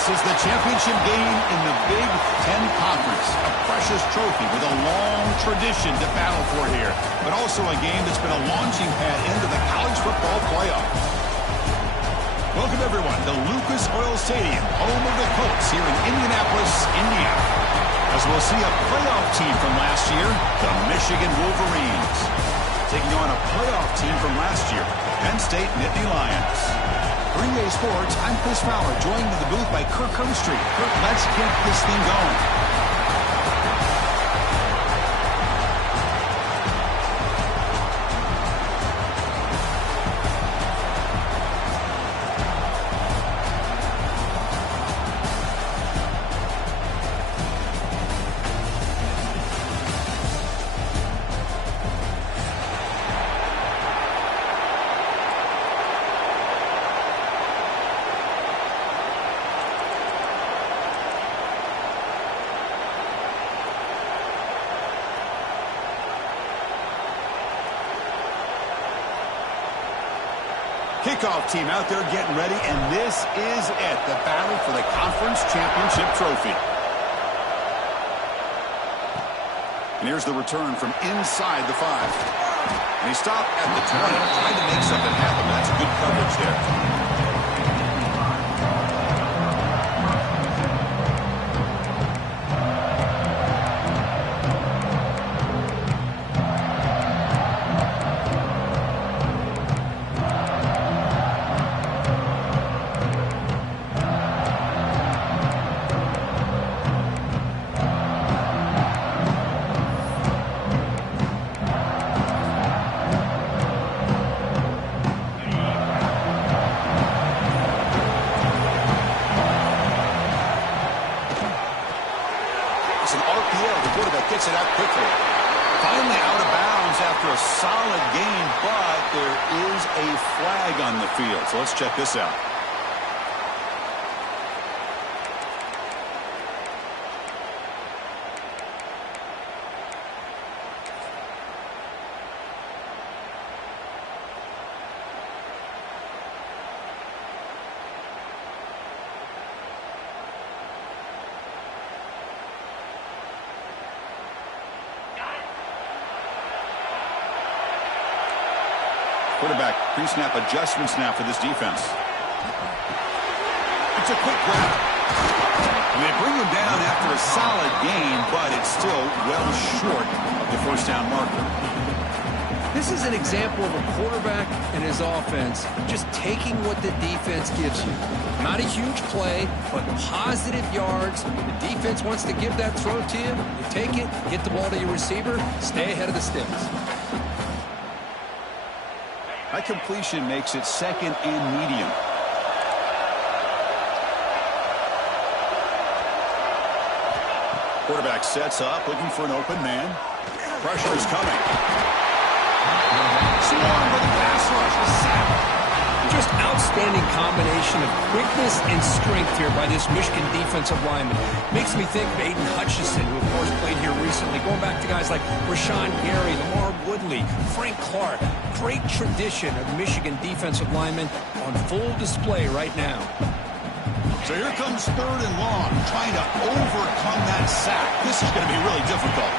This is the championship game in the Big Ten Conference. A precious trophy with a long tradition to battle for here. But also a game that's been a launching pad into the college football playoff. Welcome, everyone, to Lucas Oil Stadium, home of the Colts here in Indianapolis, Indiana. As we'll see a playoff team from last year, the Michigan Wolverines, taking on a playoff team from last year, Penn State Nittany Lions. Green Bay Sports, I'm Chris Fowler, joined in the booth by Kirk Herbstreit. Kirk, let's get this thing going. Kickoff team out there getting ready, and this is it, the battle for the conference championship trophy. And here's the return from inside the 5. And he stopped at the 20, trying to make something happen. That's good coverage there. Gets it out quickly. Finally out of bounds after a solid game, but there is a flag on the field. So let's check this out. Quarterback, pre-snap adjustments now for this defense. It's a quick grab. And they bring him down after a solid gain, but it's still well short of the first down marker. This is an example of a quarterback and his offense just taking what the defense gives you. Not a huge play, but positive yards. The defense wants to give that throw to you. You take it, get the ball to your receiver, stay ahead of the sticks. That completion makes it second and medium. Quarterback sets up, looking for an open man. Pressure is coming. Swarmed by the pass rush, a sack. Just outstanding combination of quickness and strength here by this Michigan defensive lineman. Makes me think of Aiden Hutchinson, who of course played here recently. Going back to guys like Rashawn Gary, Lamar Woodley, Frank Clark. Great tradition of Michigan defensive linemen on full display right now. So here comes third and long, trying to overcome that sack. This is going to be really difficult.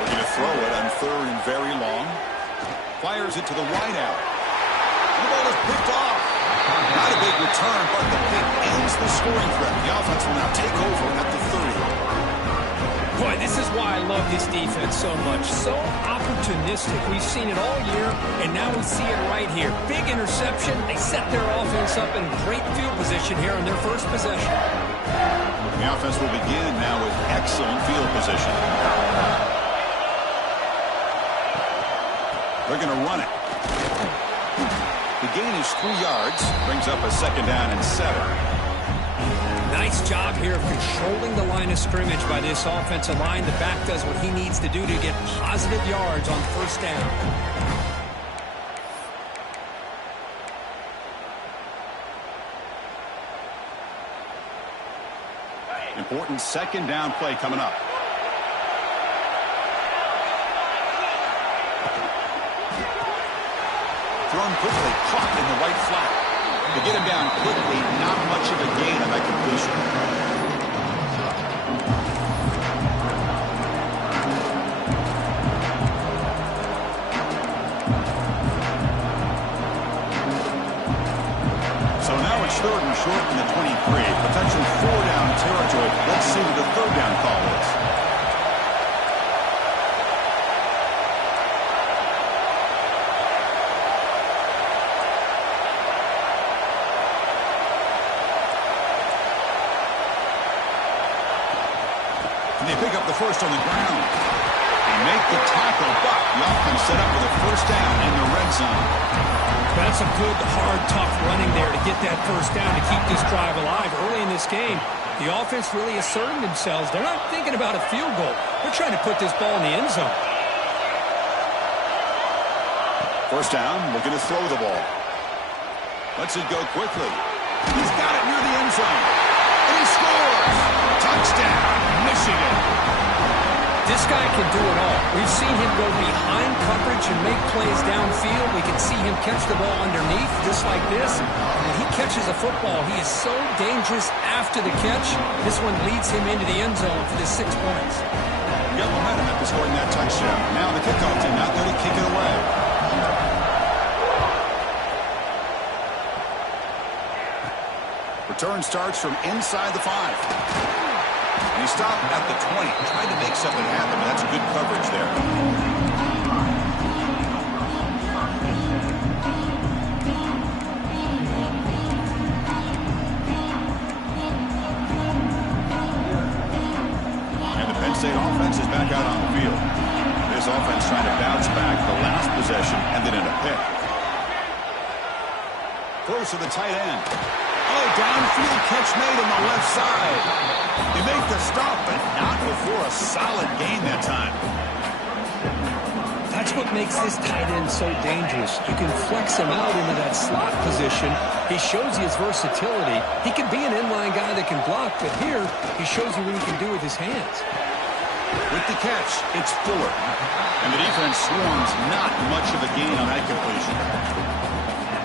Looking to throw it on third and very long. Fires it to the wideout. The ball is picked off. Not a big return, but the pick ends the scoring threat. The offense will now take over at the 30. Boy, this is why I love this defense so much. So opportunistic. We've seen it all year, and now we see it right here. Big interception. They set their offense up in great field position here on their first possession. The offense will begin now with excellent field position. They're going to run it. The gain is 3 yards. Brings up a second down and 7. Nice job here of controlling the line of scrimmage by this offensive line. The back does what he needs to do to get positive yards on first down. Important second down play coming up. run quickly, caught in the right flat. To get him down quickly, not much of a gain on that completion. So now it's 3rd and short from the 23. Potential 4-down territory. Let's see what the 3rd down call is. And they pick up the first on the ground. They make the tackle, but the offense set up with a 1st down in the red zone. That's a good, hard, tough running there to get that 1st down to keep this drive alive. Early in this game, the offense really asserting themselves. They're not thinking about a field goal. They're trying to put this ball in the end zone. 1st down, looking to throw the ball. Lets it go quickly. He's got it near the end zone. And he scores! Touchdown, Michigan! This guy can do it all. We've seen him go behind coverage and make plays downfield. We can see him catch the ball underneath, just like this. And when he catches a football, he is so dangerous after the catch. This one leads him into the end zone for the 6 points. Got momentum after scoring that touchdown. Now the kickoff team out there to kick it away. Return starts from inside the 5. And he stopped at the 20, trying to make something happen. That's good coverage there. And the Penn State offense is back out on the field. This offense trying to bounce back the last possession and then in a pick. Close to the tight end. Oh, downfield catch made on the left side. They make the stop, but not before a solid gain that time. That's what makes this tight end so dangerous. You can flex him out into that slot position. He shows you his versatility. He can be an inline guy that can block, but here he shows you what he can do with his hands. With the catch, it's Fuller. And the defense swarms, not much of a gain on that completion.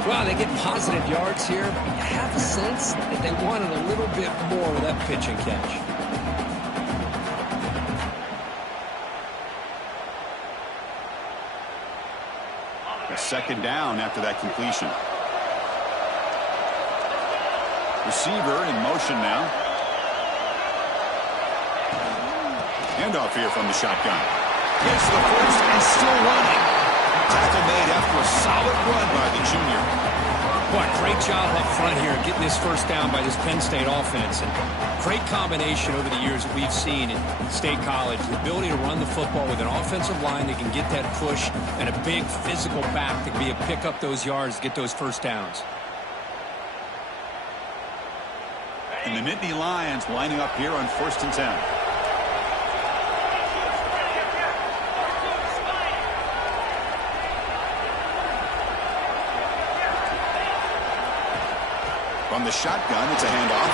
Well, they get positive yards here, but you have a sense that they wanted a little bit more with that pitch and catch. A 2nd down after that completion. Receiver in motion now. Handoff here from the shotgun. Gets the first and still running. Tackle made after a solid run by the junior. Boy, great job up front here getting this 1st down by this Penn State offense. And great combination over the years that we've seen in State College. The ability to run the football with an offensive line that can get that push and a big physical back that can be able to pick up those yards to get those 1st downs. And the Nittany Lions lining up here on 1st and 10. From the shotgun, it's a handoff.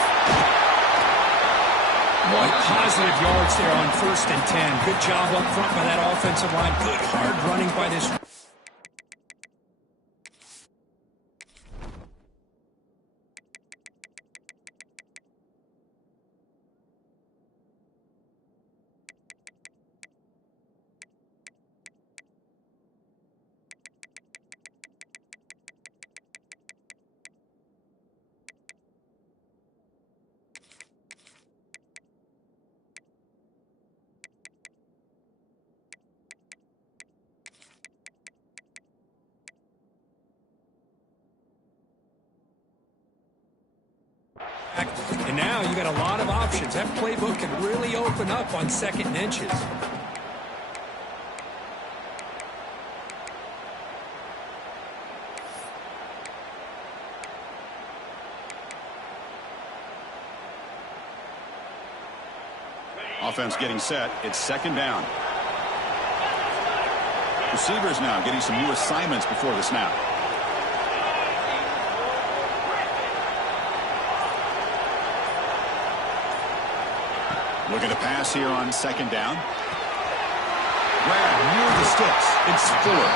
Boy, positive yards there on 1st and 10. Good job up front by that offensive line. Good hard running by this. And now you got a lot of options. That playbook can really open up on 2nd and inches. Offense getting set. It's 2nd down. Receivers now getting some new assignments before the snap. Looking to pass here on 2nd down. Grab near the sticks. It's Fuller.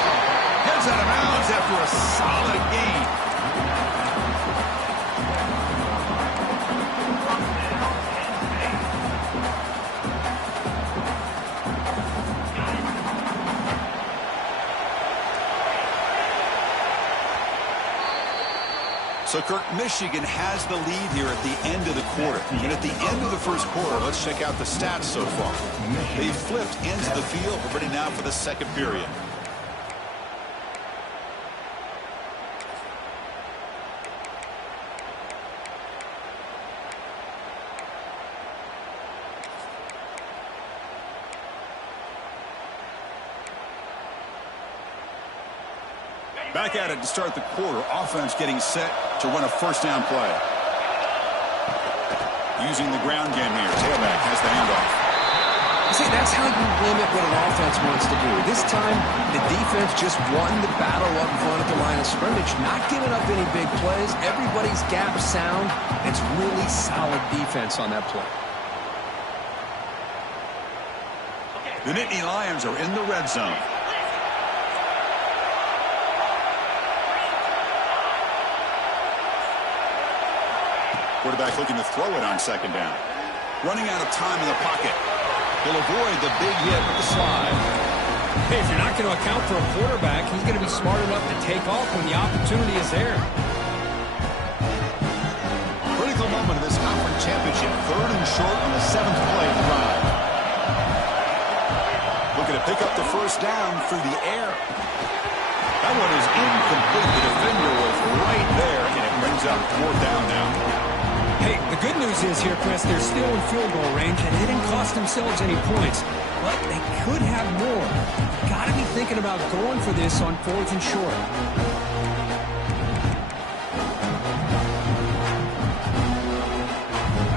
Heads out of bounds after a solid gain. So, Kirk, Michigan has the lead here at the end of the quarter. And at the end of the first quarter, let's check out the stats so far. They flipped into the field. We're ready now for the second period. Back at it to start the quarter. Offense getting set to run a first down play. Using the ground game here. Tailback has the handoff. See, that's how you limit what an offense wants to do. This time, the defense just won the battle up front at the line of scrimmage, not giving up any big plays. Everybody's gap sound. It's really solid defense on that play. The Nittany Lions are in the red zone. Quarterback looking to throw it on second down. Running out of time in the pocket. He'll avoid the big hit with the slide. Hey, if you're not going to account for a quarterback, he's going to be smart enough to take off when the opportunity is there. Critical moment of this conference championship. 3rd and short on the 7th play of the drive. Looking to pick up the first down through the air. That one is incomplete. The defender was right there, and it brings up 4th down now. Hey, the good news is here, Chris, they're still in field goal range, and they didn't cost themselves any points. But they could have more. Got to be thinking about going for this on 4th and short.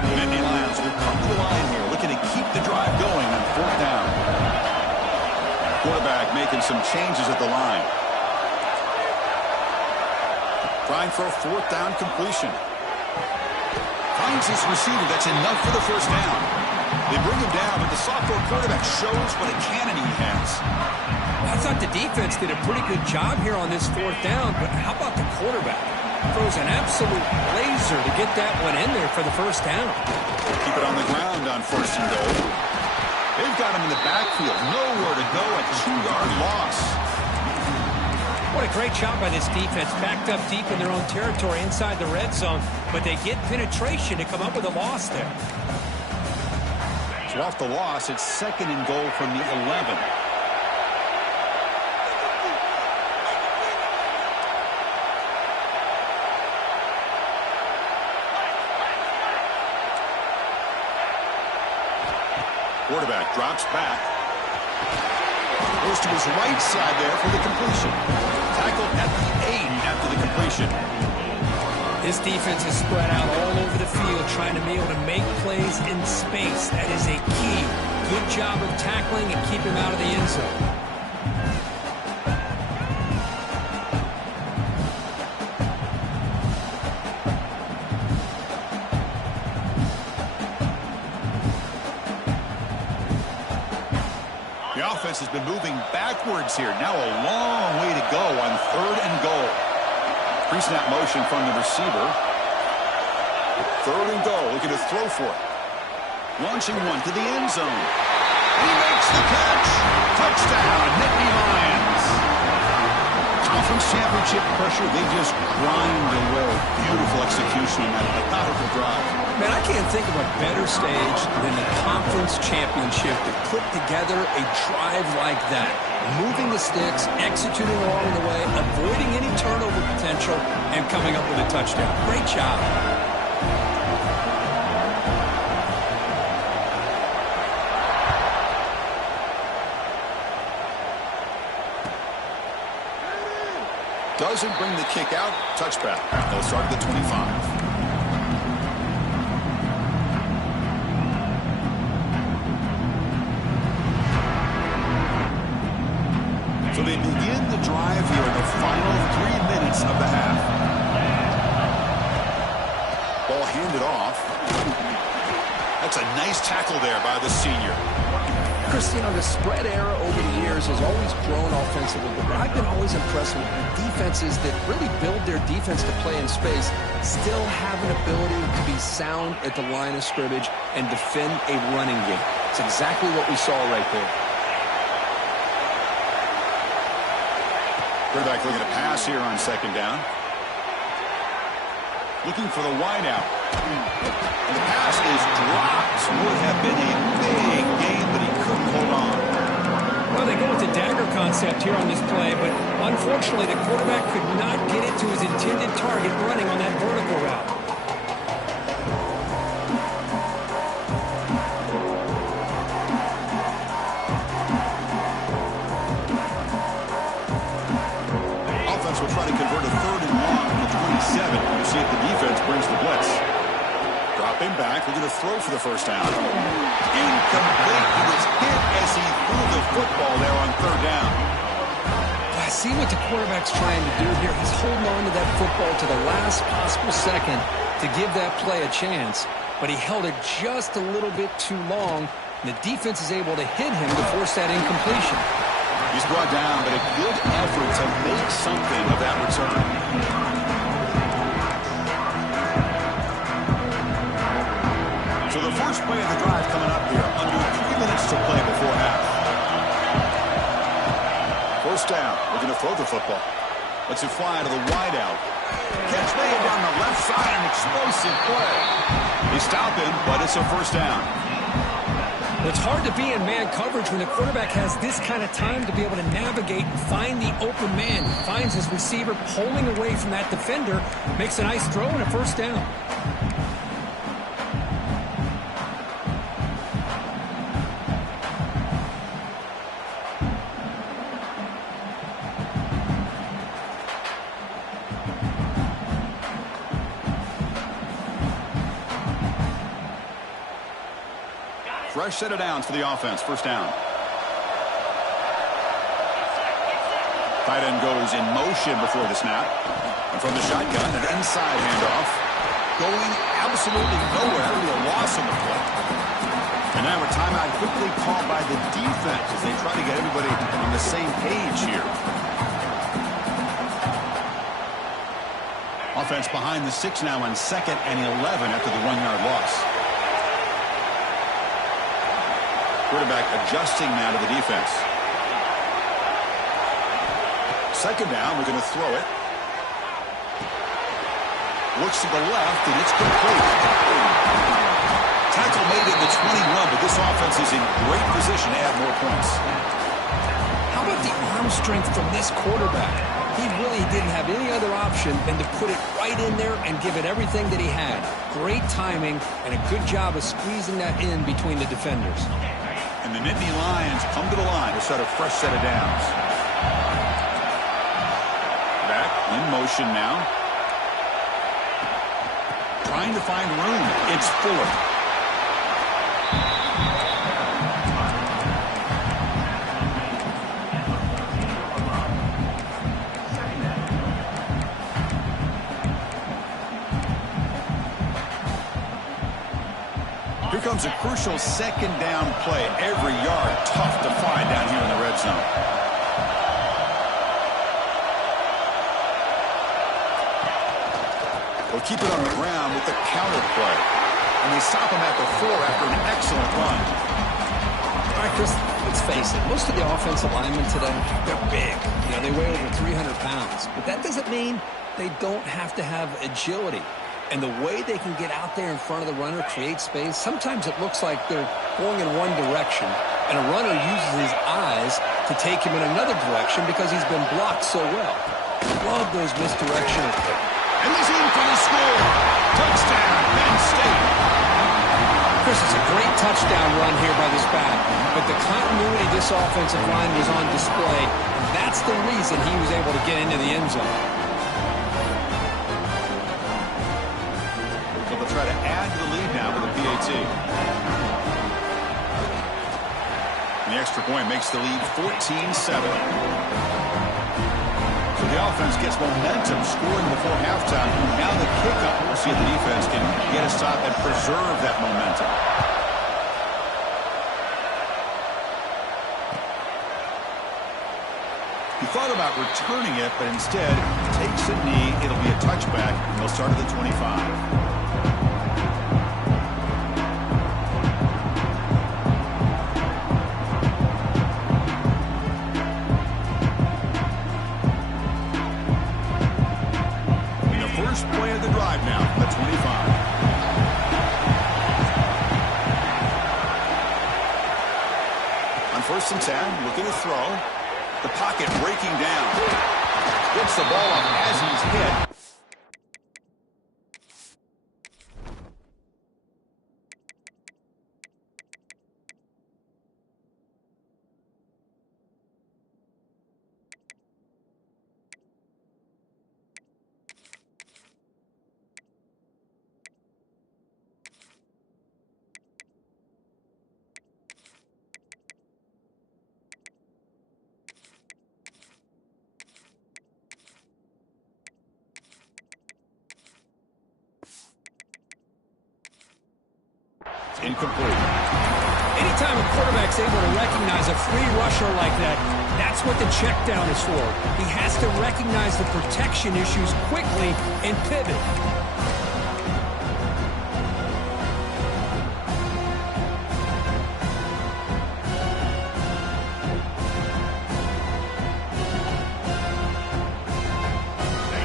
The Nittany Lions will come to the line here, looking to keep the drive going on 4th down. Quarterback making some changes at the line. Trying for a 4th down completion. Finds his receiver. That's enough for the first down. They bring him down, but the sophomore quarterback shows what a cannon he has. I thought the defense did a pretty good job here on this 4th down, but how about the quarterback? Throws an absolute laser to get that one in there for the first down. Keep it on the ground on 1st and goal. They've got him in the backfield. Nowhere to go. A 2-yard loss. What a great job by this defense. Backed up deep in their own territory inside the red zone, but they get penetration to come up with a loss there. So off the loss, it's 2nd and goal from the 11. Quarterback drops back. Goes to his right side there for the completion. Tackled at the 8 after the completion. This defense is spread out all over the field, trying to be able to make plays in space. That is a key. Good job of tackling and keep him out of the end zone. The offense has been moving backwards here. Now a long way to go on 3rd and goal. Pre-snap motion from the receiver. 3rd and goal, looking to throw for it. Launching one to the end zone. He makes the catch. Touchdown, Nittany Lions. Conference championship pressure, they just grind away. Beautiful execution on that methodical drive. Man, I can't think of a better stage than the conference championship to put together a drive like that. Moving the sticks, executing along the way, avoiding any turnover potential, and coming up with a touchdown. Great job. Doesn't bring the kick out. Touchback. They'll start at the 25. So they begin the drive here in the final 3 minutes of the half. Ball handed off. That's a nice tackle there by the senior. Chris, you know, the spread era over the years has always grown offensively, but I've been always impressed with defenses that really build their defense to play in space, still have an ability to be sound at the line of scrimmage and defend a running game. It's exactly what we saw right there. Quarterback looking to pass here on second down. Looking for the wideout. And the pass is dropped. Would have been a big gain, but he couldn't hold on. Well, they go with the dagger concept here on this play, but unfortunately the quarterback could not get it to his intended target running on that vertical route. Offense will try to convert a 3rd and long from the 27. We'll see if the defense brings the blitz. Dropping back, looking to throw for the first down. Incomplete. He was hit as he threw the football there on 3rd down. I see what the quarterback's trying to do here. He's holding on to that football to the last possible second to give that play a chance, but he held it just a little bit too long, and the defense is able to hit him to force that incompletion. He's brought down, but a good effort to make something of that return. So the first play of the drive coming up here, under 3 minutes to play before half. First down, looking to throw the football. Lets it fly to the wideout. Catch made down the left side, an explosive play. They stop him, but it's a first down. It's hard to be in man coverage when the quarterback has this kind of time to be able to navigate and find the open man. He finds his receiver pulling away from that defender, makes a nice throw and a first down. Fresh set of downs for the offense. First down. Tight end goes in motion before the snap. And from the shotgun, an inside handoff. Going absolutely nowhere. A loss on the play. And now a timeout quickly called by the defense as they try to get everybody on the same page here. Offense behind the 6 now on 2nd and 11 after the 1-yard loss. Quarterback adjusting now to the defense. Second down, we're going to throw it. Looks to the left, and it's complete. Tackle made in the 21, but this offense is in great position to add more points. How about the arm strength from this quarterback? He really didn't have any other option than to put it right in there and give it everything that he had. Great timing and a good job of squeezing that in between the defenders. And the Nittany Lions come to the line to set a fresh set of downs. Back in motion now. Trying to find room. It's Fuller. Here comes a crucial second down play. Every yard tough to find down here in the red zone. They'll keep it on the ground with the counter play. And they stop him at the 4 after an excellent run. All right, Chris, let's face it. Most of the offensive linemen today, they're big. You know, they weigh over 300 pounds. But that doesn't mean they don't have to have agility. And the way they can get out there in front of the runner, create space, sometimes it looks like they're going in one direction, and a runner uses his eyes to take him in another direction because he's been blocked so well. Love those misdirections. And he's in for the score. Touchdown, Penn State. Chris, it's a great touchdown run here by this back, but the continuity of this offensive line was on display. That's the reason he was able to get into the end zone. Try to add to the lead now with a PAT. And the extra point makes the lead 14-7. So the offense gets momentum, scoring before halftime. Now the kickoff. We'll see if the defense can get a stop and preserve that momentum. He thought about returning it, but instead takes a knee. It'll be a touchback. He'll start at the 25. Play of the drive now, the 25. On 1st and 10, looking to throw. The pocket breaking down. Gets the ball up as he's hit. Incomplete. Anytime a quarterback's able to recognize a free rusher like that, that's what the check down is for. He has to recognize the protection issues quickly and pivot.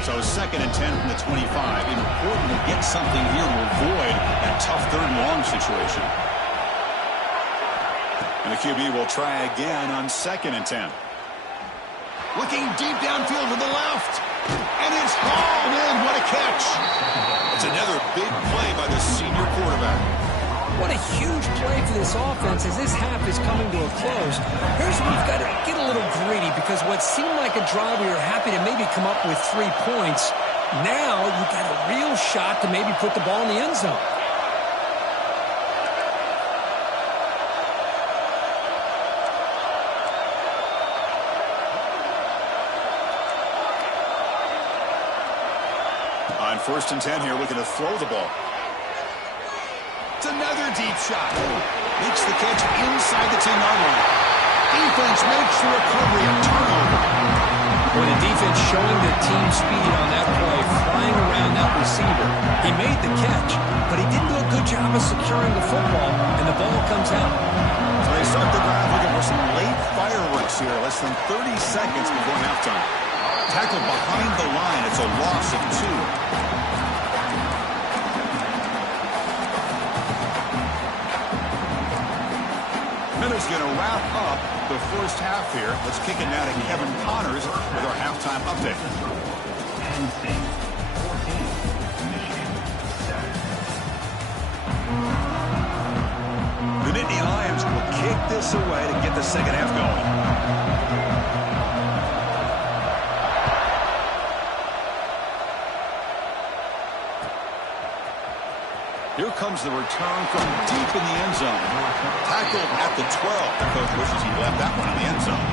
So 2nd and 10 from the 25. Important to get something here to avoid that tough 3rd and long situation. And the QB will try again on 2nd and 10. Looking deep downfield to the left. And it's hauled in. What a catch. It's another big play by the senior quarterback. What a huge play for this offense as this half is coming to a close. Here's where we've got to get a little greedy because what seemed like a drive we were happy to maybe come up with 3 points, now you've got a real shot to maybe put the ball in the end zone. On 1st and 10 here, looking to throw the ball. It's another deep shot. Makes the catch inside the 10-yard line. Defense makes the recovery, a turnover. Well, the defense showing the team speed on that play, flying around that receiver. He made the catch, but he didn't do a good job of securing the football, and the ball comes out. So they start the drive looking for some late fireworks here, less than 30 seconds before halftime. Tackled behind the line. It's a loss of 2. Miller's going to wrap up the first half here. Let's kick it now to Kevin Connors with our halftime update. The Nittany Lions will kick this away to get the second half going. Here comes the return from deep in the end zone. Tackled at the 12. The coach wishes he left that one in the end zone.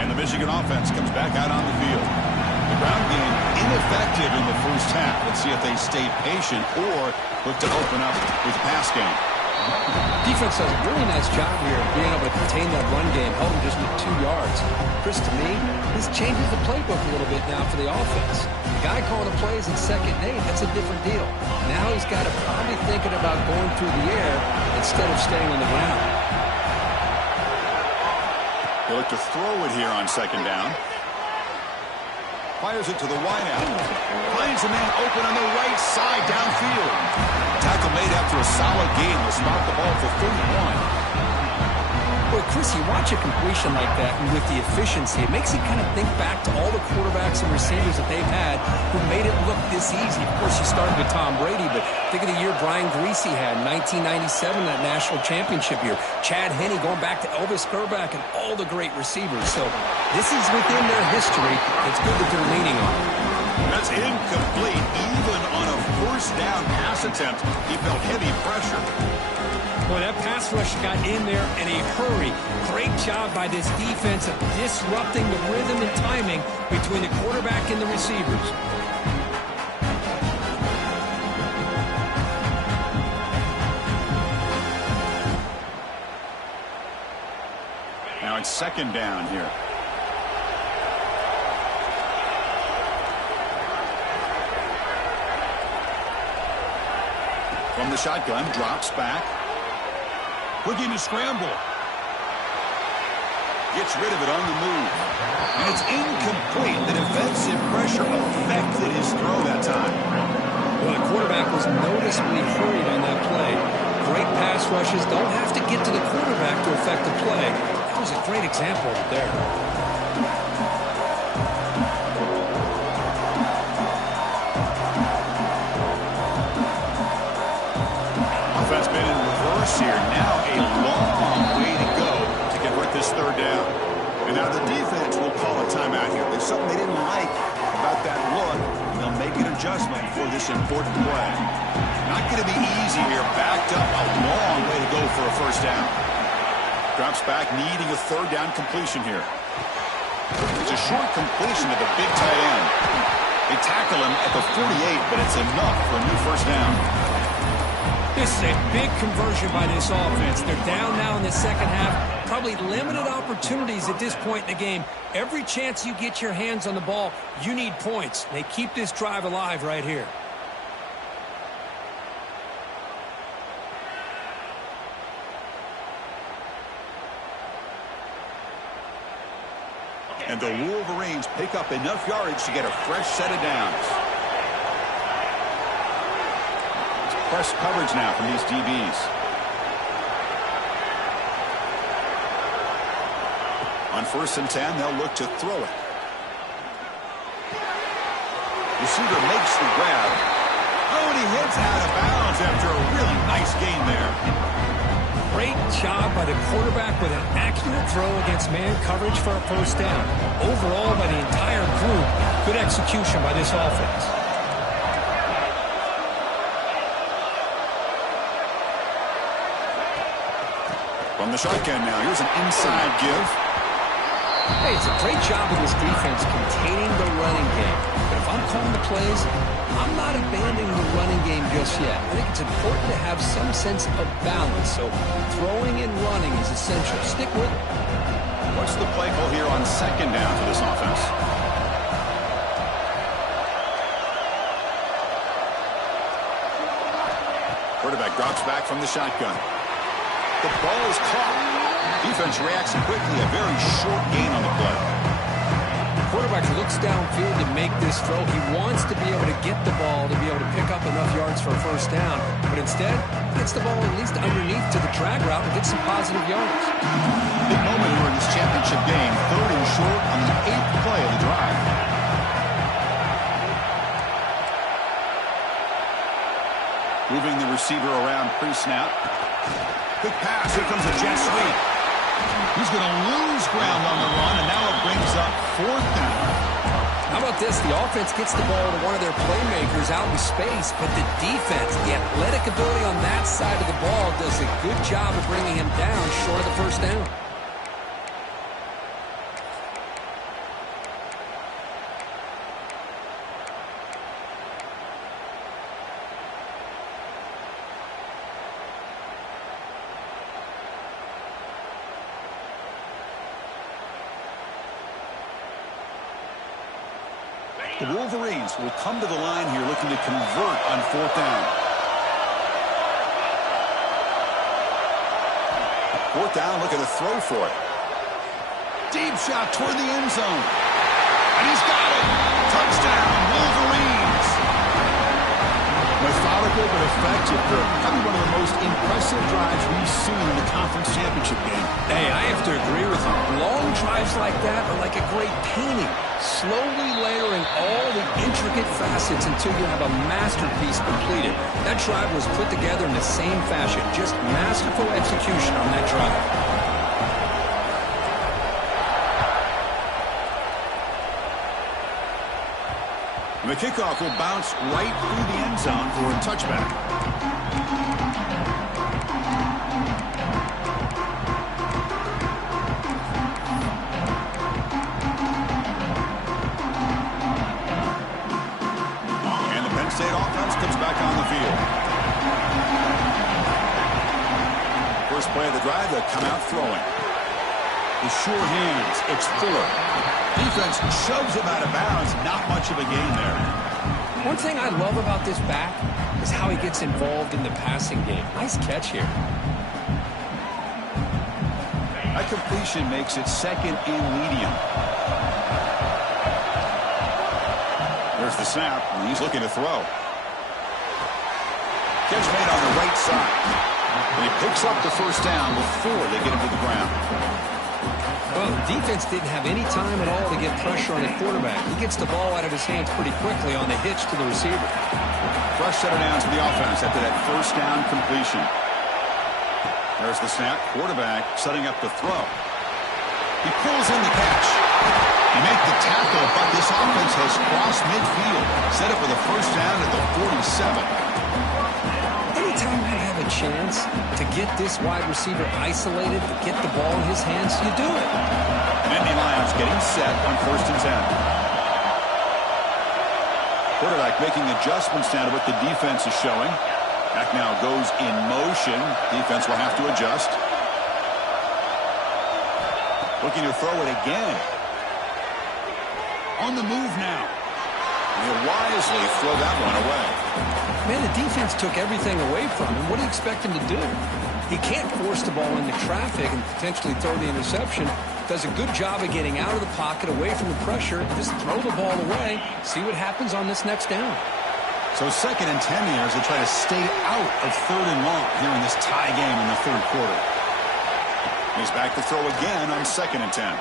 And the Michigan offense comes back out on the field. The ground game ineffective in the first half. Let's see if they stay patient or look to open up with the pass game. Defense does a really nice job here of being able to contain that run game, held him just with 2 yards. Chris, to me, this changes the playbook a little bit now for the offense. The guy calling the plays in 2nd and 8, that's a different deal. Now he's got to probably thinking about going through the air instead of staying on the ground. They look to throw it here on 2nd down. Fires it to the wideout. Finds a man open on the right side downfield. Tackle made after a solid gain. Will spot the ball for 31. Boy, Chris, you watch a completion like that, and with the efficiency, it makes you kind of think back to all the quarterbacks and receivers that they've had who made it look this easy. Of course, you started with Tom Brady, but think of the year Brian Griese had in 1997, that national championship year. Chad Henne going back to Elvis Grbac and all the great receivers. So this is within their history. It's good that they're leaning on it. That's incomplete. Even on a first down pass attempt, he felt heavy pressure. Boy, that pass rush got in there in a hurry. Great job by this defense of disrupting the rhythm and timing between the quarterback and the receivers. on second down here. From the shotgun, drops back. Looking to scramble. Gets rid of it on the move. And it's incomplete. The defensive pressure affected his throw that time. Well, the quarterback was noticeably hurried on that play. Great pass rushes don't have to get to the quarterback to affect the play. That was a great example there. Offense been in reverse here. Now a long way to go to convert this third down. And now the defense will call a timeout here. There's something they didn't like about that look. And they'll make an adjustment for this important play. Not going to be easy here. Backed up a long way to go for a first down. Drops back, needing a third down completion here. It's a short completion to the big tight end. They tackle him at the 48, but it's enough for a new first down. This is a big conversion by this offense. They're down now in the second half. Probably limited opportunities at this point in the game. Every chance you get your hands on the ball, you need points. They keep this drive alive right here. And the Wolverines pick up enough yardage to get a fresh set of downs. Press coverage now from these DBs. On 1st and 10, they'll look to throw it. Receiver makes the grab. Oh, and he hits out of bounds after a really nice gain there. Great job by the quarterback with an accurate throw against man coverage for a first down. Overall, by the entire group, good execution by this offense. From the shotgun now, here's an inside give. Hey, it's a great job of this defense containing the running game. But if I'm calling the plays, I'm not abandoning the running game just yet. I think it's important to have some sense of balance. So throwing and running is essential. Stick with it. What's the play call here on second down for this offense? Quarterback drops back from the shotgun. The ball is caught. Defense reacts quickly. A very short gain on the play. Quarterback looks downfield to make this throw. He wants to be able to get the ball to be able to pick up enough yards for a first down. But instead, gets the ball at least underneath to the drag route and gets some positive yards. Big moment here in this championship game. 3rd and short on the 8th play of the drive. Moving the receiver around pre-snap. Quick pass. Here comes a jet sweep. He's going to lose ground on the run, and now it brings up 4th down. How about this? The offense gets the ball to one of their playmakers out in space, but the defense, the athletic ability on that side of the ball, does a good job of bringing him down short of the first down. The Wolverines will come to the line here looking to convert on 4th down. 4th down, looking to throw for it. Deep shot toward the end zone. And he's got it. Touchdown, Wolverines. Methodical but effective. Probably one of the most impressive drives we've seen in the conference championship game. Hey, I have to agree with you. Long drives like that are like a great painting. Slowly layering all the intricate facets until you have a masterpiece completed. That drive was put together in the same fashion. Just masterful execution on that drive. The kickoff will bounce right through the end zone for a touchback. And the Penn State offense comes back on the field. First play of the drive, they'll come out throwing. The sure hands. It's 4. Defense shoves him out of bounds. Not much of a gain there. One thing I love about this back is how he gets involved in the passing game. Nice catch here. That completion makes it 2nd and medium. There's the snap, and he's looking to throw. Catch made on the right side. And he picks up the first down before they get him to the ground. Well, the defense didn't have any time at all to get pressure on the quarterback. He gets the ball out of his hands pretty quickly on the hitch to the receiver. Fresh set of downs for the offense after that first down completion. There's the snap. Quarterback setting up the throw. He pulls in the catch. He made the tackle, but this offense has crossed midfield. Set up with a first down at the 47. Anytime you have a chance to get this wide receiver isolated, to get the ball in his hands, you do it. And Indy Lions getting set on 1st and 10. Quarterback making adjustments now to what the defense is showing. Back now goes in motion. Defense will have to adjust. Looking to throw it again. On the move now. He'll wisely throw that one away. Man, the defense took everything away from him. What do you expect him to do? He can't force the ball into traffic and potentially throw the interception. Does a good job of getting out of the pocket, away from the pressure. Just throw the ball away. See what happens on this next down. So 2nd and 10 here as they try to stay out of 3rd and long here in this tie game in the 3rd quarter. He's back to throw again on 2nd and 10.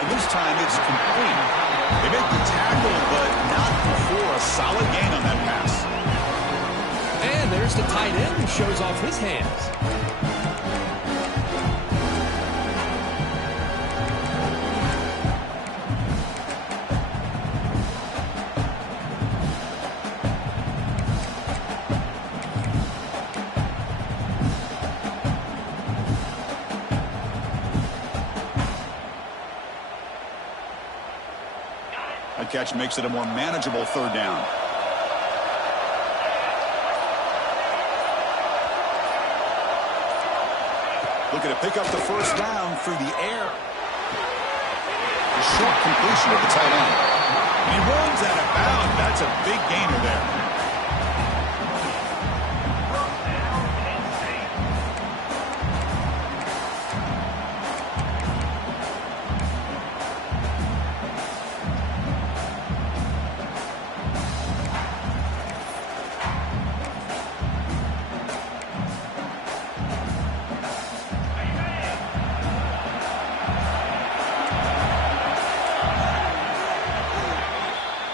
And this time it's complete. They make the tackle, but not before a solid gain on that pass. And there's the tight end who shows off his hands. That catch makes it a more manageable 3rd down. Looking to pick up the first down through the air. A short completion of the tight end. And he runs out of bounds. That's a big gainer there.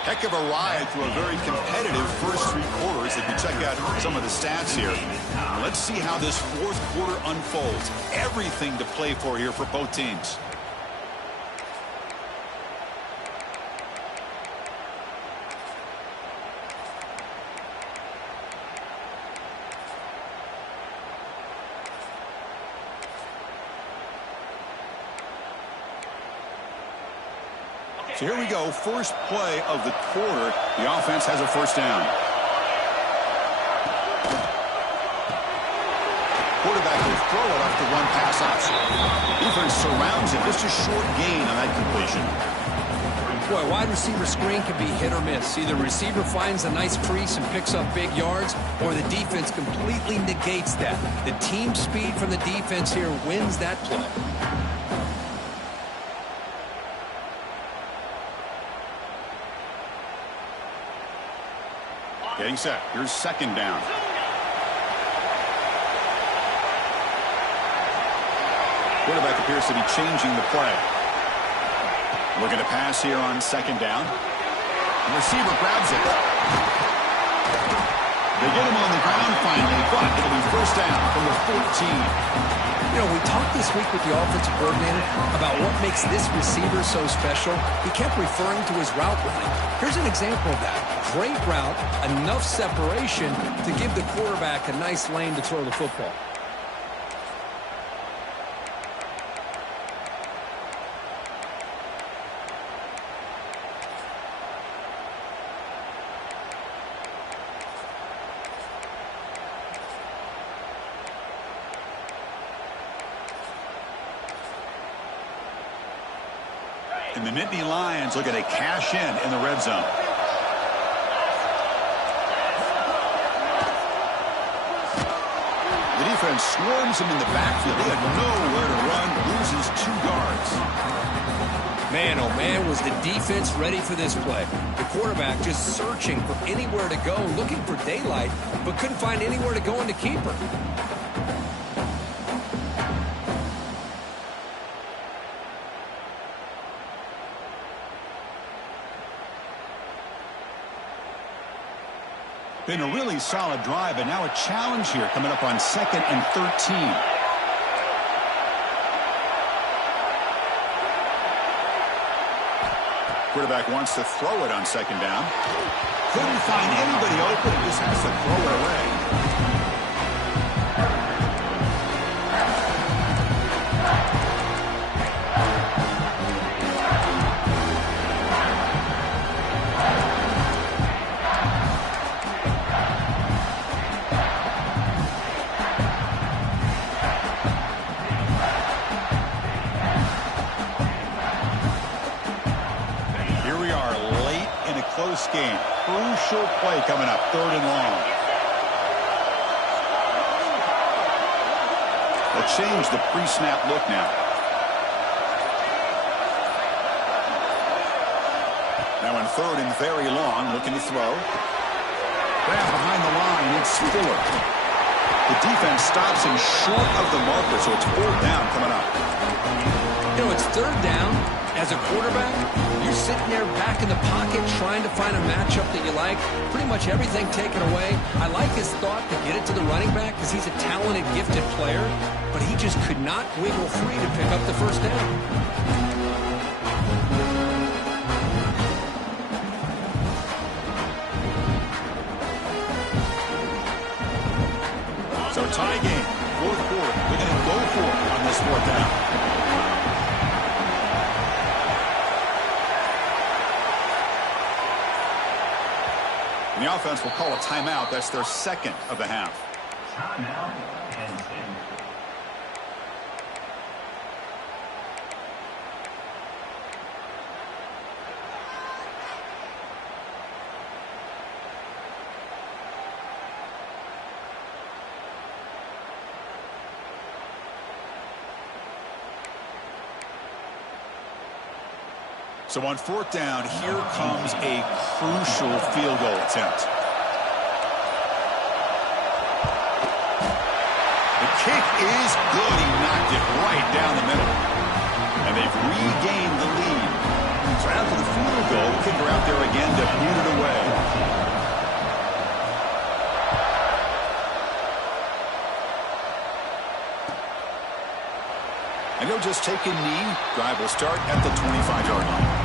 Heck of a ride through a very competitive first 3 quarters. If you check out some of the stats here, let's see how this 4th quarter unfolds. Everything to play for here for both teams. So here we go, first play of the quarter. The offense has a first down. Quarterback will throw it off the run pass option. Defense surrounds him. Just a short gain on that completion. Boy, wide receiver screen can be hit or miss. Either receiver finds a nice crease and picks up big yards, or the defense completely negates that. The team speed from the defense here wins that play. Getting set. Here's 2nd down. Quarterback appears to be changing the play. Looking to pass here on 2nd down. The receiver grabs it. They get him on the ground finally, but it'll be first down from the 14. You know, we talked this week with the offensive coordinator about what makes this receiver so special. He kept referring to his route running. Here's an example of that. Great route, enough separation to give the quarterback a nice lane to throw the football. And the Nittany Lions looking to cash in the red zone. The defense swarms him in the backfield. They had nowhere to run, loses 2 yards. Man, oh man, was the defense ready for this play. The quarterback just searching for anywhere to go, looking for daylight, but couldn't find anywhere to go in the keeper. Been a really solid drive, but now a challenge here coming up on 2nd and 13. Quarterback wants to throw it on 2nd down. Couldn't find anybody open. Just has to throw it away. Close game. Crucial play coming up. 3rd and long. They'll change the pre-snap look now. Now in 3rd and very long, looking to throw. Grab behind the line. It's Fuller. The defense stops him short of the marker, so it's 4th down coming up. You know, it's 3rd down. As a quarterback, you're sitting there back in the pocket trying to find a matchup that you like. Pretty much everything taken away. I like his thought to get it to the running back because he's a talented, gifted player, but he just could not wiggle free to pick up the 1st down. So tie game, 4th quarter. They're going to go for it on this 4th down. The offense will call a timeout. That's their 2nd of the half. Timeout. So on 4th down, here comes a crucial field goal attempt. The kick is good. He knocked it right down the middle. And they've regained the lead. So after the field goal, the kicker out there again to boot it away. And he'll just take a knee. Drive will start at the 25-yard line.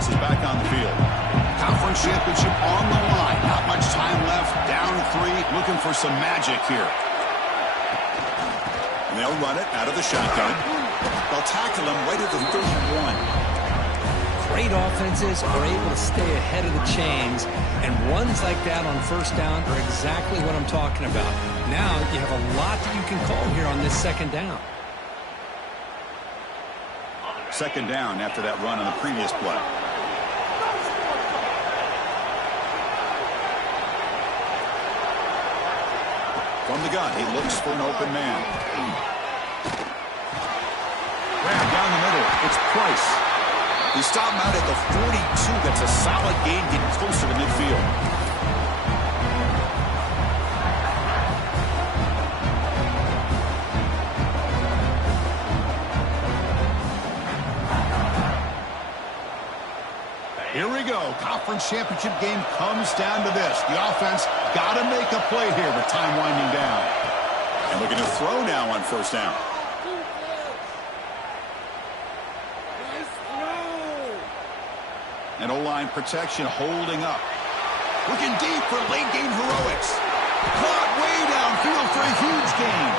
Is back on the field. Conference championship on the line. Not much time left. Down 3. Looking for some magic here. And they'll run it out of the shotgun. They'll tackle him right at the 31. Great offenses are able to stay ahead of the chains, and runs like that on 1st down are exactly what I'm talking about. Now you have a lot that you can call here on this 2nd down. 2nd down after that run on the previous play. From the gun, he looks for an open man. Grab down the middle. It's Price. He stopped him out at the 42. That's a solid gain, getting closer to midfield. Here we go. Conference championship game comes down to this. The offense got to make a play here with time winding down. And looking to throw now on 1st down. And O-line protection holding up. Looking deep for late game heroics. Caught way downfield for a huge gain.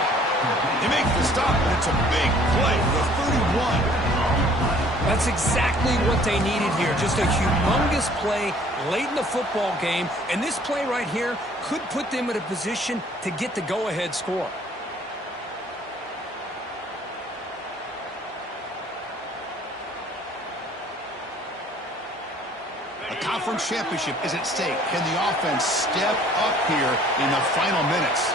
They make the stop, and it's a big play for the 31. That's exactly what they needed here. Just a humongous play late in the football game. And this play right here could put them in a position to get the go-ahead score. A conference championship is at stake. Can the offense step up here in the final minutes?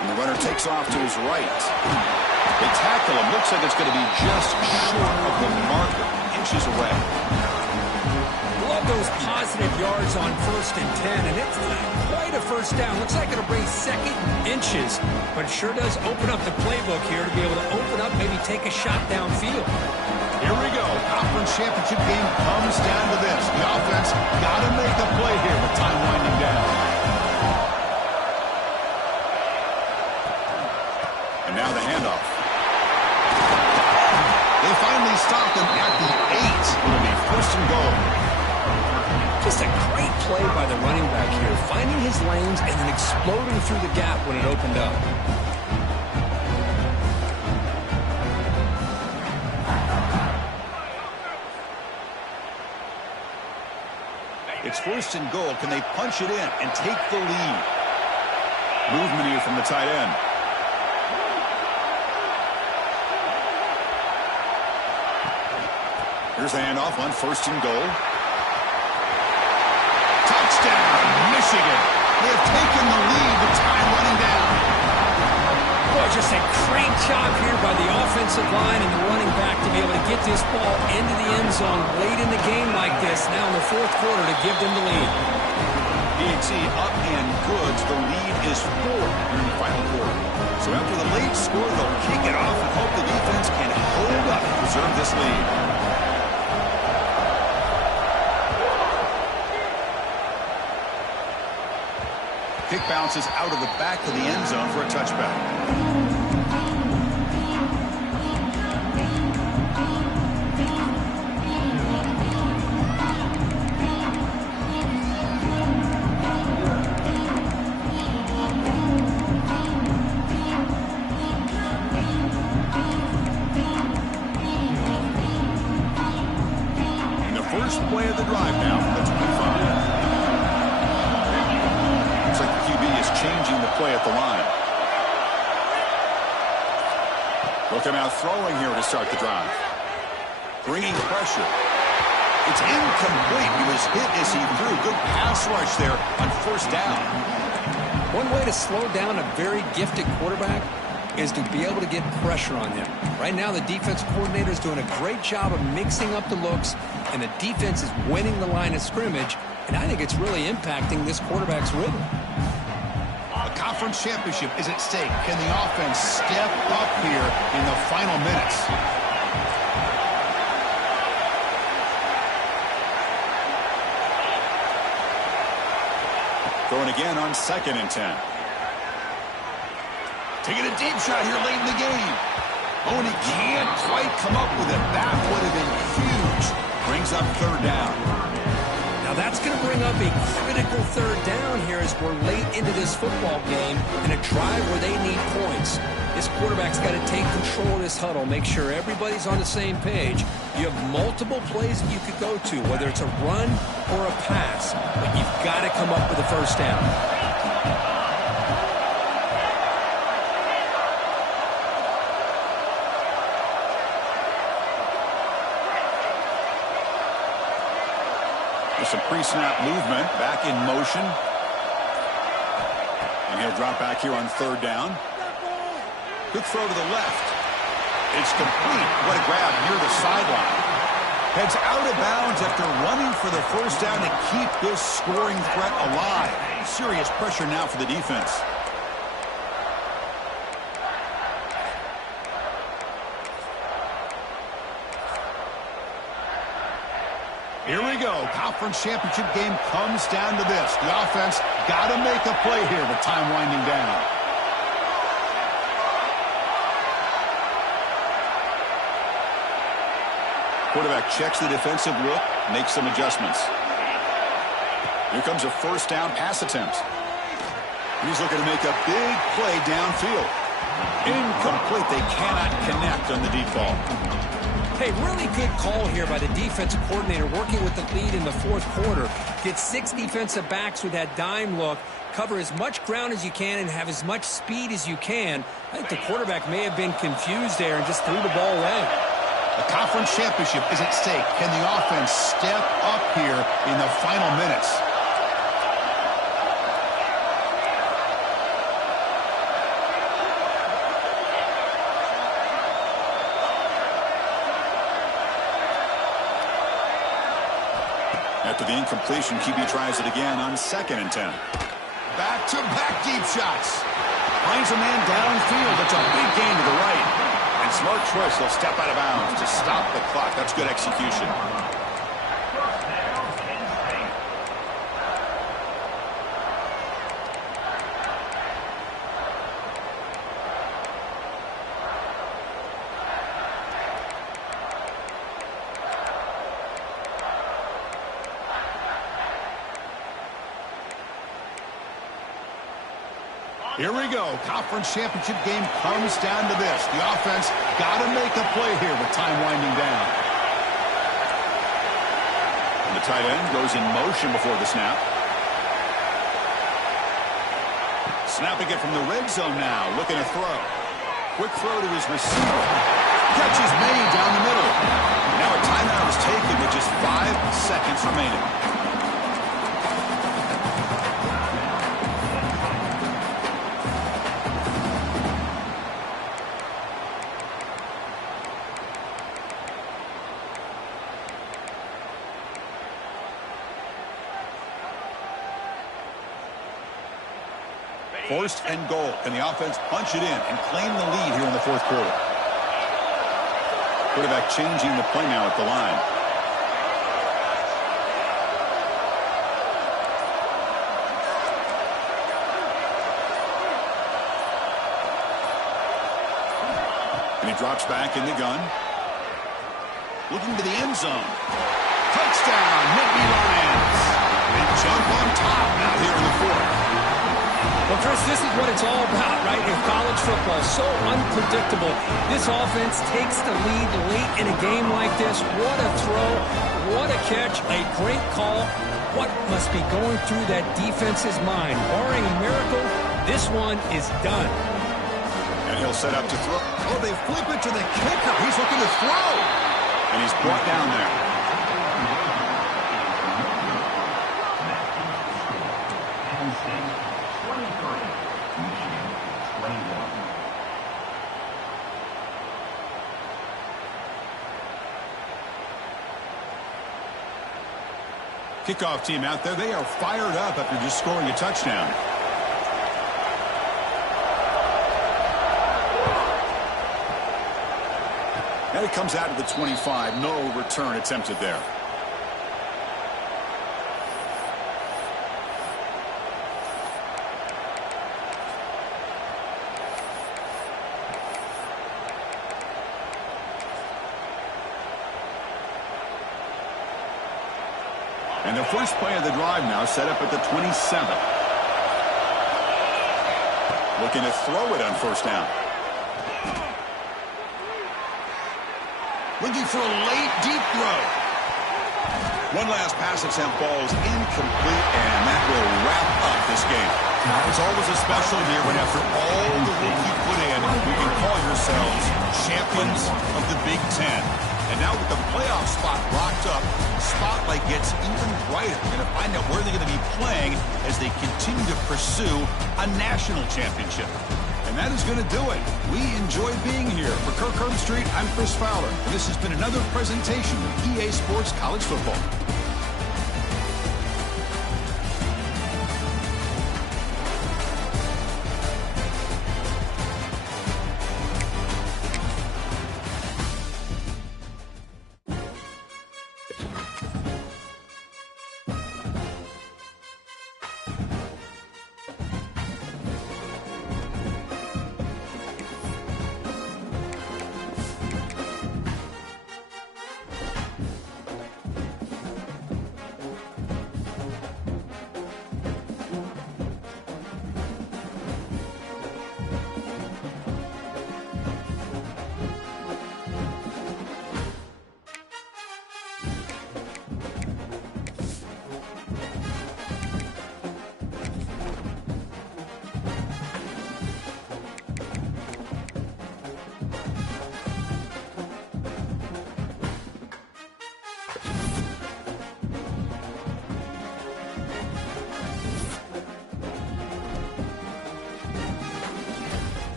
And the runner takes off to his right. They tackle him. Looks like it's going to be just short of the marker, inches away. Love those positive yards on 1st and 10, and it's not quite a first down. Looks like it'll bring second inches, but it sure does open up the playbook here to be able to open up, maybe take a shot downfield. Here we go. Conference championship game comes down to this. The offense got to make a play here with time winding down. And now the handoff. They finally stop him at the 8. It'll be 1st and goal. Just a great play by the running back here, finding his lanes and then exploding through the gap when it opened up. It's 1st and goal. Can they punch it in and take the lead? Movement here from the tight end. Here's the handoff on 1st and goal. Touchdown, Michigan. They have taken the lead with time running down. Boy, just a great job here by the offensive line and the running back to be able to get this ball into the end zone late in the game like this, now in the 4th quarter, to give them the lead. PNC up and good. The lead is 4 here in the final quarter. So after the late score, they'll kick it off and hope the defense can hold up and preserve this lead. Kick bounces out of the back of the end zone for a touchback. And the first play of the drive now from the 25. Changing the play at the line. Looking out throwing here to start the drive. Bringing pressure. It's incomplete. He was hit as he threw. Good pass rush there on 1st down. One way to slow down a very gifted quarterback is to be able to get pressure on them. Right now, the defense coordinator is doing a great job of mixing up the looks, and the defense is winning the line of scrimmage, and I think it's really impacting this quarterback's rhythm. Conference championship is at stake. Can the offense step up here in the final minutes? Going again on 2nd and 10. Taking a deep shot here late in the game. Oh, and he can't quite come up with it. That would have been huge. Brings up 3rd down. Now that's going to bring up a critical 3rd down here as we're late into this football game in a drive where they need points. This quarterback's got to take control of this huddle, make sure everybody's on the same page. You have multiple plays that you could go to, whether it's a run or a pass, but you've got to come up with a 1st down. Some pre-snap movement, back in motion. And he'll drop back here on 3rd down. Good throw to the left. It's complete. What a grab near the sideline. Heads out of bounds after running for the 1st down to keep this scoring threat alive. Serious pressure now for the defense. Here we go. Conference championship game comes down to this. The offense got to make a play here with time winding down. Quarterback checks the defensive look, makes some adjustments. Here comes a first down pass attempt. He's looking to make a big play downfield. Incomplete. They cannot connect on the deep ball. Hey, really good call here by the defensive coordinator working with the lead in the fourth quarter. Get 6 defensive backs with that dime look. Cover as much ground as you can and have as much speed as you can. I think the quarterback may have been confused there and just threw the ball away. The conference championship is at stake. Can the offense step up here in the final minutes? After the incompletion, QB tries it again on 2nd and 10. Back-to-back deep shots. Finds a man downfield. It's a big gain to the right. And smart choice. He'll step out of bounds to stop the clock. That's good execution. Here we go. Conference championship game comes down to this. The offense got to make a play here with time winding down. And the tight end goes in motion before the snap. Snapping it from the red zone now. Looking to throw. Quick throw to his receiver. Catch is made down the middle. Now a timeout is taken with just 5 seconds remaining. First and goal. Can the offense punch it in and claim the lead here in the fourth quarter? Quarterback changing the play now at the line. And he drops back in the gun. Looking to the end zone. Touchdown, Nittany Lions. They jump on top now here in the fourth. Well, Chris, this is what it's all about, right? In college football, so unpredictable. This offense takes the lead late in a game like this. What a throw. What a catch. A great call. What must be going through that defense's mind? Barring a miracle, this one is done. And he'll set up to throw. Oh, they flip it to the kicker. He's looking to throw. And he's brought down there. Kickoff team out there. They are fired up after just scoring a touchdown. And it comes out to the 25. No return attempted there. And the first play of the drive now set up at the 27. Looking to throw it on first down. Looking for a late, deep throw. One last pass attempt, ball is incomplete, and that will wrap up this game. It's always a special year when after all the work you put in, you can call yourselves champions of the Big Ten. And now with the playoff spot locked up, spotlight gets even brighter. We're going to find out where they're going to be playing as they continue to pursue a national championship. And that is going to do it. We enjoy being here. For Kirk Herbstreit, I'm Chris Fowler. And this has been another presentation of EA Sports College Football.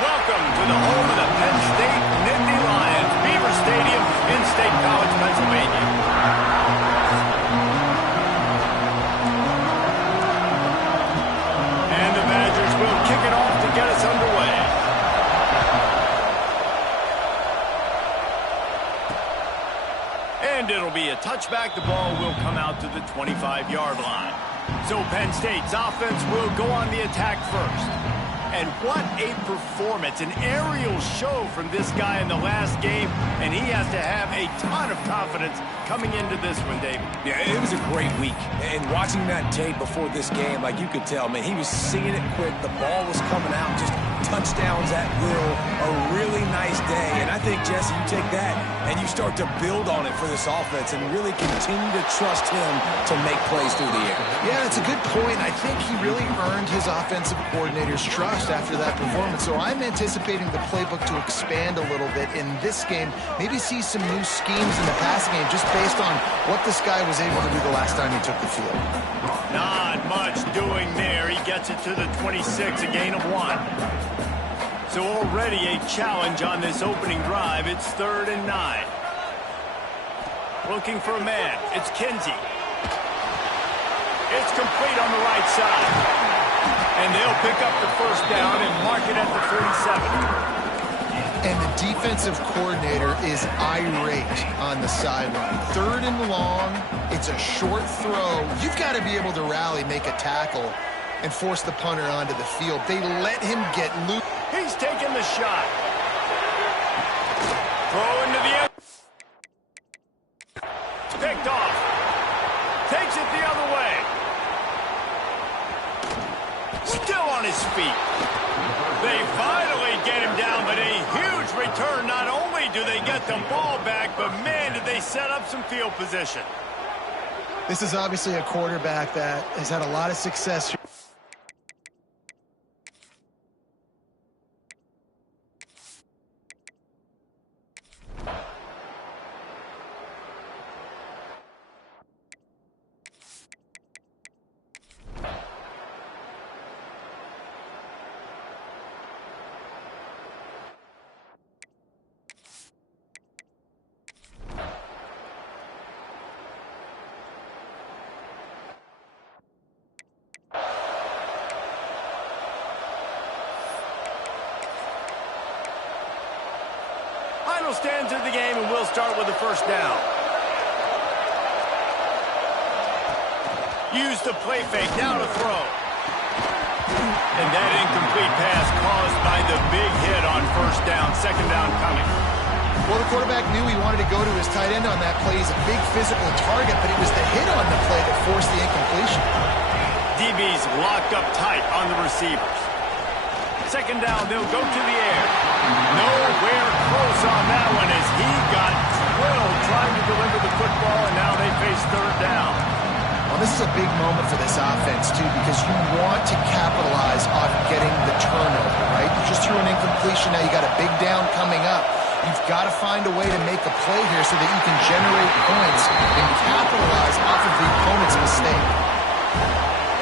Welcome to the home of the Penn State Nittany Lions, Beaver Stadium in State College, Pennsylvania. And the Badgers will kick it off to get us underway. And it'll be a touchback. The ball will come out to the 25-yard line. So Penn State's offense will go on the attack first. And what a performance, an aerial show from this guy in the last game, and he has to have a ton of confidence coming into this one, David. Yeah, it was a great week. And watching that tape before this game, like you could tell, man, he was seeing it quick. The ball was coming out, just touchdowns at will. A really nice day. And I think, Jesse, you take that and you start to build on it for this offense and really continue to trust him to make plays through the air. Yeah, it's a good point. I think he really earned his offensive coordinator's trust after that performance. So I'm anticipating the playbook to expand a little bit in this game. Maybe see some new schemes in the passing game just based on what this guy was able to do the last time he took the field. Not much doing there. He gets it to the 26, a gain of 1. So already a challenge on this opening drive. It's 3rd and 9. Looking for a man. It's Kinsey. It's complete on the right side. And they'll pick up the first down and mark it at the 47. And the defensive coordinator is irate on the sideline. 3rd and long. It's a short throw. You've got to be able to rally, make a tackle, and force the punter onto the field. They let him get loose. He's taking the shot. Throw into the end. Picked off. Takes it the other way. Still on his feet. They finally get him down, but a huge return. Not only do they get the ball back, but man, did they set up some field position. This is obviously a quarterback that has had a lot of success. Final stands of the game, and we'll start with the first down. Use the play fake, now to throw. And that incomplete pass caused by the big hit on first down. 2nd down coming. Well, the quarterback knew he wanted to go to his tight end on that play. He's a big physical target, but it was the hit on the play that forced the incompletion. DB's locked up tight on the receivers. 2nd down, they'll go to the air. Nowhere close on that one as he got drilled trying to deliver the football, and now they face 3rd down. Well, this is a big moment for this offense, too, because you want to capitalize on getting the turnover, right? You just threw an incompletion. Now you got a big down coming up. You've got to find a way to make a play here so that you can generate points and capitalize off of the opponent's mistake.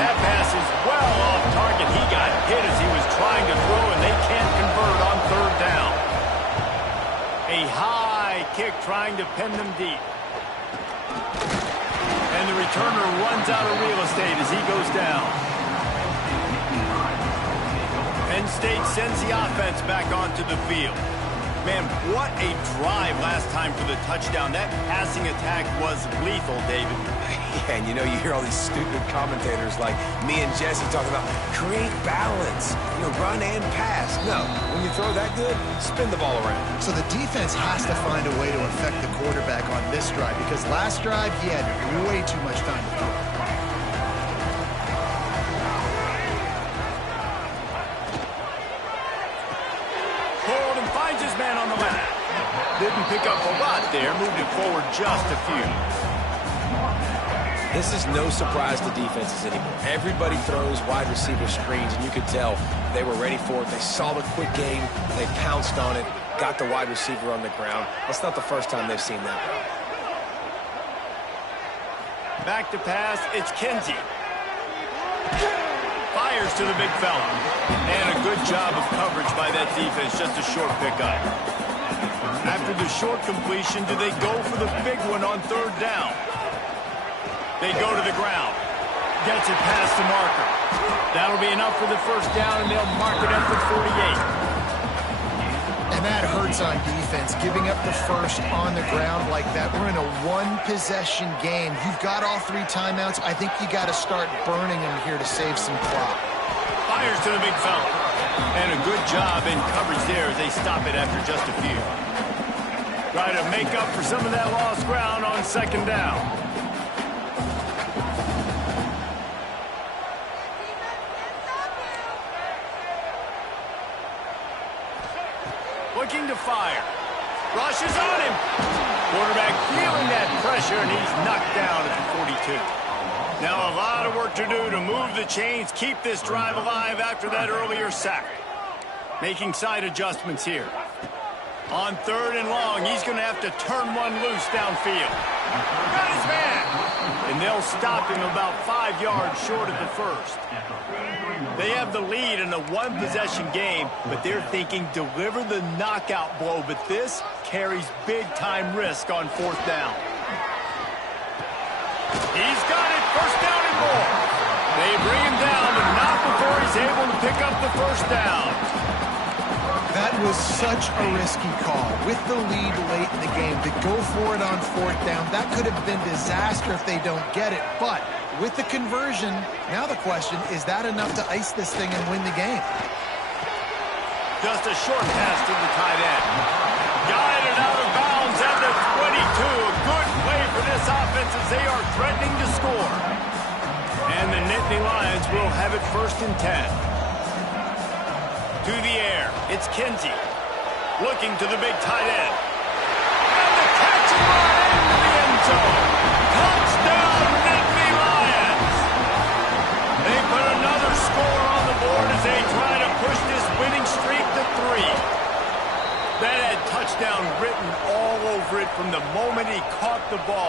That pass is well off target. He got hit as he was trying to throw, and they can't convert on 3rd down. A high kick trying to pin them deep. And the returner runs out of real estate as he goes down. Penn State sends the offense back onto the field. Man, what a drive last time for the touchdown. That passing attack was lethal, David. Yeah, and you know, you hear all these stupid commentators like me and Jesse talking about create balance, run and pass. No, when you throw that good, spin the ball around. So the defense has to find a way to affect the quarterback on this drive, because last drive he had way too much time to throw. Finds his man on the mat. Didn't pick up a lot there. Moved it forward just a few. This is no surprise to defenses anymore. Everybody throws wide receiver screens, and you could tell they were ready for it. They saw the quick game. They pounced on it, got the wide receiver on the ground. That's not the first time they've seen that. Back to pass. It's Kinsey. Fires to the big fella. And a good job of coverage by that defense. Just a short pickup. After the short completion, do they go for the big one on third down? They go to the ground. Gets it past the marker. That'll be enough for the first down, and they'll mark it up for 48. And that hurts on defense, giving up the first on the ground like that. We're in a one-possession game. You've got all 3 timeouts. I think you got to start burning them here to save some clock. Fires to the big fella. And a good job in coverage there as they stop it after just a few. Try to make up for some of that lost ground on second down. Looking to fire. Rushes on him. Quarterback feeling that pressure, and he's knocked down at the 42. Now a lot of work to do to move the chains, keep this drive alive after that earlier sack. Making side adjustments here. On third and long, he's going to have to turn one loose downfield. Got his man. And they'll stop him about 5 yards short of the first. They have the lead in a one-possession game, but they're thinking deliver the knockout blow, but this carries big-time risk on fourth down. He's got it, first down and more. They bring him down, but not before he's able to pick up the first down. That was such a risky call. With the lead late in the game, to go for it on fourth down, that could have been disaster if they don't get it. But with the conversion, now the question, is that enough to ice this thing and win the game? Just a short pass to the tight end. Guided out of bounds at the 22. A good play for this offense as they are threatening to score. And the Nittany Lions will have it first and 10. To the air, it's Kinsey. Looking to the big tight end. And the catch and run into the end zone. Touchdown, Nittany Lions. They put another score on the board as they try to push this winning streak to 3. That had touchdown written all over it from the moment he caught the ball.